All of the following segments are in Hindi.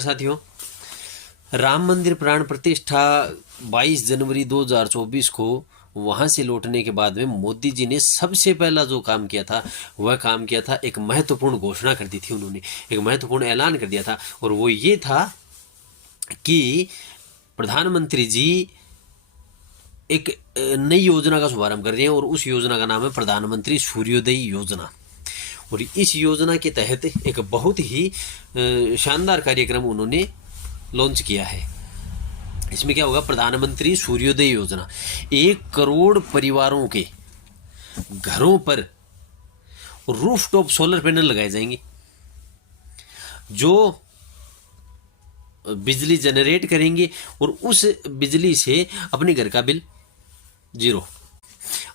साथियों, राम मंदिर प्राण प्रतिष्ठा 22 जनवरी 2024 को वहां से लौटने के बाद में मोदी जी ने सबसे पहला जो काम किया था वह काम किया था, एक महत्वपूर्ण घोषणा कर दी थी। उन्होंने एक महत्वपूर्ण ऐलान कर दिया था और वो ये था कि प्रधानमंत्री जी एक नई योजना का शुभारंभ कर रहे हैं और उस योजना का नाम है प्रधानमंत्री सूर्योदय योजना। और इस योजना के तहत एक बहुत ही शानदार कार्यक्रम उन्होंने लॉन्च किया है। इसमें क्या होगा, प्रधानमंत्री सूर्योदय योजना 1 करोड़ परिवारों के घरों पर रूफटॉप सोलर पैनल लगाए जाएंगे जो बिजली जनरेट करेंगे और उस बिजली से अपने घर का बिल जीरो।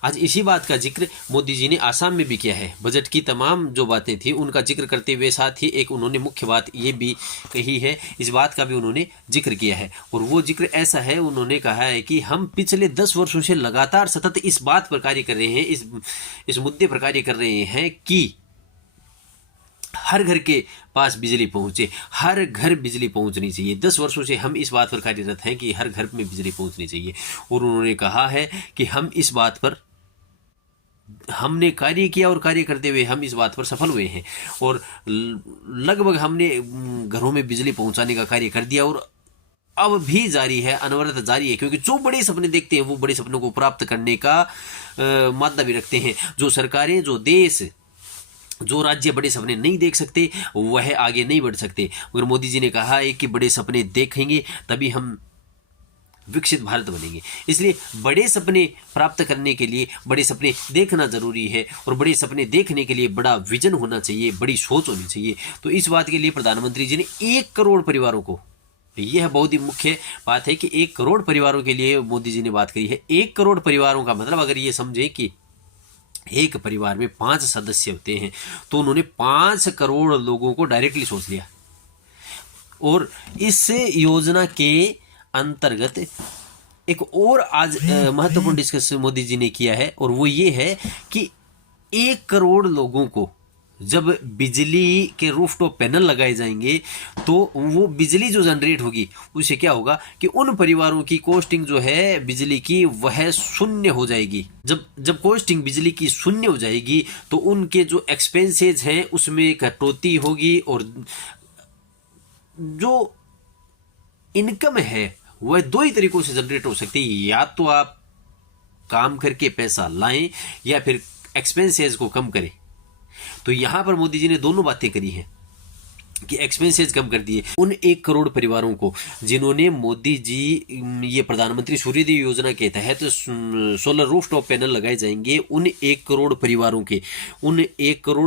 आज इसी बात का जिक्र मोदी जी ने आसाम में भी किया है। बजट की तमाम जो बातें थी उनका जिक्र करते हुए साथ ही एक उन्होंने मुख्य बात ये भी कही है, इस बात का भी उन्होंने जिक्र किया है। और वो जिक्र ऐसा है, उन्होंने कहा है कि हम पिछले 10 वर्षों से लगातार सतत इस बात पर कार्य कर रहे हैं, इस मुद्दे पर कार्य कर रहे हैं कि हर घर के पास बिजली पहुंचे, हर घर बिजली पहुंचनी चाहिए। 10 वर्षों से हम इस बात पर कार्यरत हैं कि हर घर में बिजली पहुंचनी चाहिए। और उन्होंने कहा है कि हम इस बात पर हमने कार्य किया और कार्य करते हुए हम इस बात पर सफल हुए हैं और लगभग हमने घरों में बिजली पहुंचाने का कार्य कर दिया और अब भी जारी है, अनवरत जारी है। क्योंकि जो बड़े सपने देखते हैं वो बड़े सपनों को प्राप्त करने का मादा भी रखते हैं। जो सरकारें, जो देश, जो राज्य बड़े सपने नहीं देख सकते वह आगे नहीं बढ़ सकते। मगर मोदी जी ने कहा है कि बड़े सपने देखेंगे तभी हम विकसित भारत बनेंगे। इसलिए बड़े सपने प्राप्त करने के लिए बड़े सपने देखना जरूरी है और बड़े सपने देखने के लिए बड़ा विजन होना चाहिए, बड़ी सोच होनी चाहिए। तो इस बात के लिए प्रधानमंत्री जी ने 1 करोड़ परिवारों को, यह बहुत ही मुख्य बात है कि 1 करोड़ परिवारों के लिए मोदी जी ने बात करी है। 1 करोड़ परिवारों का मतलब अगर ये समझे कि एक परिवार में 5 सदस्य होते हैं तो उन्होंने 5 करोड़ लोगों को डायरेक्टली सोच लिया। और इस योजना के अंतर्गत एक और आज महत्वपूर्ण डिस्कस मोदी जी ने किया है और वो ये है कि 1 करोड़ लोगों को जब बिजली के रूफटॉप पैनल लगाए जाएंगे तो वो बिजली जो जनरेट होगी उससे क्या होगा कि उन परिवारों की कॉस्टिंग जो है बिजली की वह शून्य हो जाएगी। जब कॉस्टिंग बिजली की शून्य हो जाएगी तो उनके जो एक्सपेंसेज हैं उसमें कटौती होगी और जो इनकम है वह 2 ही तरीकों से जनरेट हो सकती है। या तो आप काम करके पैसा लाएं या फिर एक्सपेंसेस को कम करें। तो यहां पर मोदी जी ने दोनों बातें करी हैं कि एक्सपेंसेस कम कर दिए। उन 1 करोड़ परिवारों को जिन्होंने मोदी जी ये प्रधानमंत्री सूर्योदय योजना के तहत सोलर रूफटॉप पैनल लगाए जाएंगे, उन 1 करोड़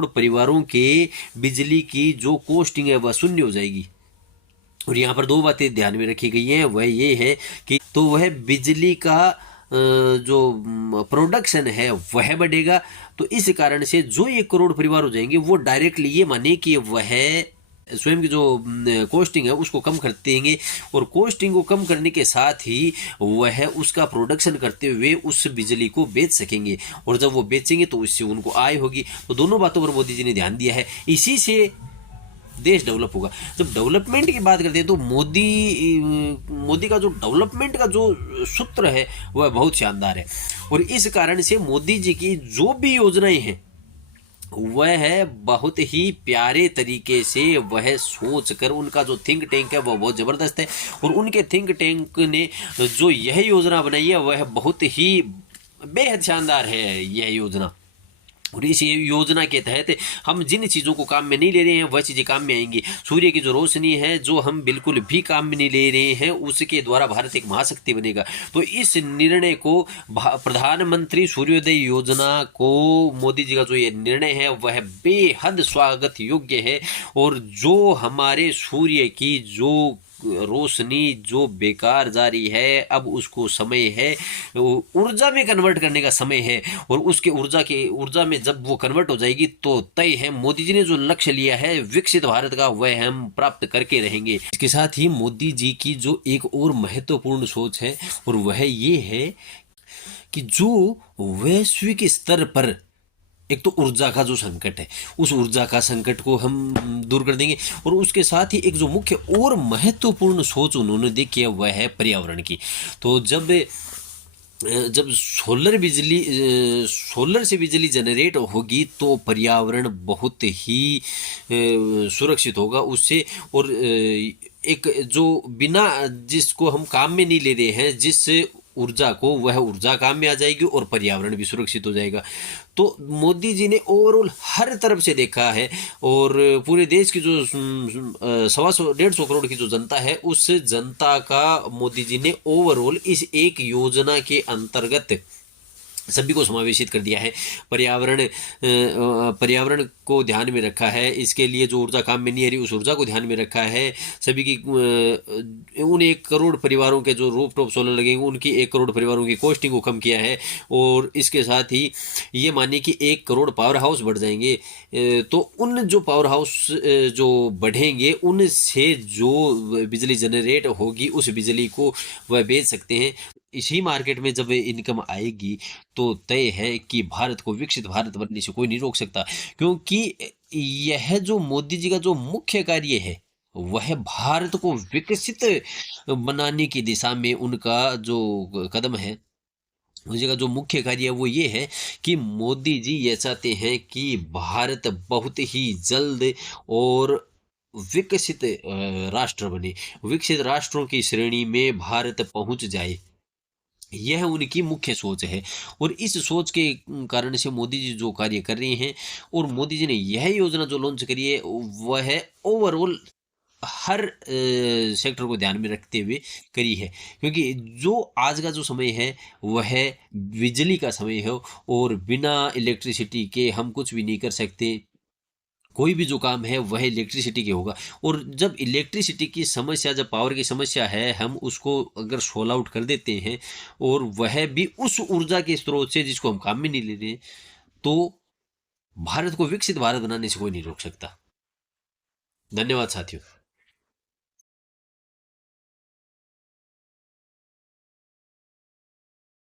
परिवारों के बिजली की जो कॉस्टिंग है वह शून्य हो जाएगी। और यहाँ पर 2 बातें ध्यान में रखी गई हैं, वह ये है कि तो वह बिजली का जो प्रोडक्शन है वह बढ़ेगा। तो इस कारण से जो 1 करोड़ परिवार हो जाएंगे वो डायरेक्टली ये माने कि वह स्वयं की जो कॉस्टिंग है उसको कम कर देंगे और कॉस्टिंग को कम करने के साथ ही वह उसका प्रोडक्शन करते हुए उस बिजली को बेच सकेंगे और जब वो बेचेंगे तो उससे उनको आय होगी। तो दोनों बातों पर मोदी जी ने ध्यान दिया है। इसी से देश डेवलप होगा। जब डेवलपमेंट की बात करते हैं तो मोदी का जो डेवलपमेंट का जो सूत्र है वह बहुत शानदार है और इस कारण से मोदी जी की जो भी योजनाएं हैं वह है बहुत ही प्यारे तरीके से वह सोच कर, उनका जो थिंक टैंक है वह बहुत ज़बरदस्त है और उनके थिंक टैंक ने जो यह योजना बनाई है वह बहुत ही बेहद शानदार है यह योजना। और इस योजना के तहत हम जिन चीज़ों को काम में नहीं ले रहे हैं वह चीज़ें काम में आएंगी। सूर्य की जो रोशनी है जो हम बिल्कुल भी काम में नहीं ले रहे हैं उसके द्वारा भारत एक महाशक्ति बनेगा। तो इस निर्णय को, प्रधानमंत्री सूर्योदय योजना को, मोदी जी का जो ये निर्णय है वह बेहद स्वागत योग्य है। और जो हमारे सूर्य की जो रोशनी जो बेकार जा रही है अब उसको समय है ऊर्जा में कन्वर्ट करने का समय है और उसके ऊर्जा में जब वो कन्वर्ट हो जाएगी तो तय है मोदी जी ने जो लक्ष्य लिया है विकसित भारत का वह हम प्राप्त करके रहेंगे। इसके साथ ही मोदी जी की जो एक और महत्वपूर्ण सोच है और वह ये है कि जो वैश्विक स्तर पर एक तो ऊर्जा का जो संकट है, उस ऊर्जा का संकट को हम दूर कर देंगे। और उसके साथ ही एक जो मुख्य और महत्वपूर्ण सोच उन्होंने देखी है वह है पर्यावरण की। तो जब सोलर से बिजली जनरेट होगी तो पर्यावरण बहुत ही सुरक्षित होगा उससे। और एक जो बिना जिसको हम काम में नहीं ले रहे हैं जिस ऊर्जा को, वह ऊर्जा काम में आ जाएगी और पर्यावरण भी सुरक्षित हो जाएगा। तो मोदी जी ने ओवरऑल हर तरफ से देखा है और पूरे देश की जो 125-150 करोड़ की जो जनता है उस जनता का मोदी जी ने ओवरऑल इस एक योजना के अंतर्गत सभी को समावेशित कर दिया है। पर्यावरण को ध्यान में रखा है, इसके लिए जो ऊर्जा काम में नहीं आ रही उस ऊर्जा को ध्यान में रखा है। सभी की उन 1 करोड़ परिवारों के जो रूफ टॉप सोलर लगेंगे उनकी 1 करोड़ परिवारों की कॉस्टिंग को कम किया है। और इसके साथ ही ये मानिए कि 1 करोड़ पावर हाउस बढ़ जाएंगे, तो उन जो पावर हाउस जो बढ़ेंगे उनसे जो बिजली जनरेट होगी उस बिजली को वह बेच सकते हैं। इसी मार्केट में जब इनकम आएगी तो तय है कि भारत को विकसित भारत बनने से कोई नहीं रोक सकता। क्योंकि यह जो मोदी जी का जो मुख्य कार्य है वह भारत को विकसित बनाने की दिशा में उनका जो कदम है, मोदी का जो मुख्य कार्य है वो ये है कि मोदी जी ये चाहते हैं कि भारत बहुत ही जल्द और विकसित राष्ट्र बने, विकसित राष्ट्रों की श्रेणी में भारत पहुंच जाए। यह उनकी मुख्य सोच है। और इस सोच के कारण से मोदी जी जो कार्य कर रहे हैं और मोदी जी ने यह योजना जो लॉन्च करी है वह है ओवरऑल हर सेक्टर को ध्यान में रखते हुए करी है। क्योंकि जो आज का जो समय है वह बिजली का समय है और बिना इलेक्ट्रिसिटी के हम कुछ भी नहीं कर सकते। कोई भी जो काम है वह इलेक्ट्रिसिटी के होगा। और जब इलेक्ट्रिसिटी की समस्या, जब पावर की समस्या है, हम उसको अगर सोल आउट कर देते हैं और वह भी उस ऊर्जा के स्रोत से जिसको हम काम में नहीं ले रहे, तो भारत को विकसित भारत बनाने से कोई नहीं रोक सकता। धन्यवाद साथियों।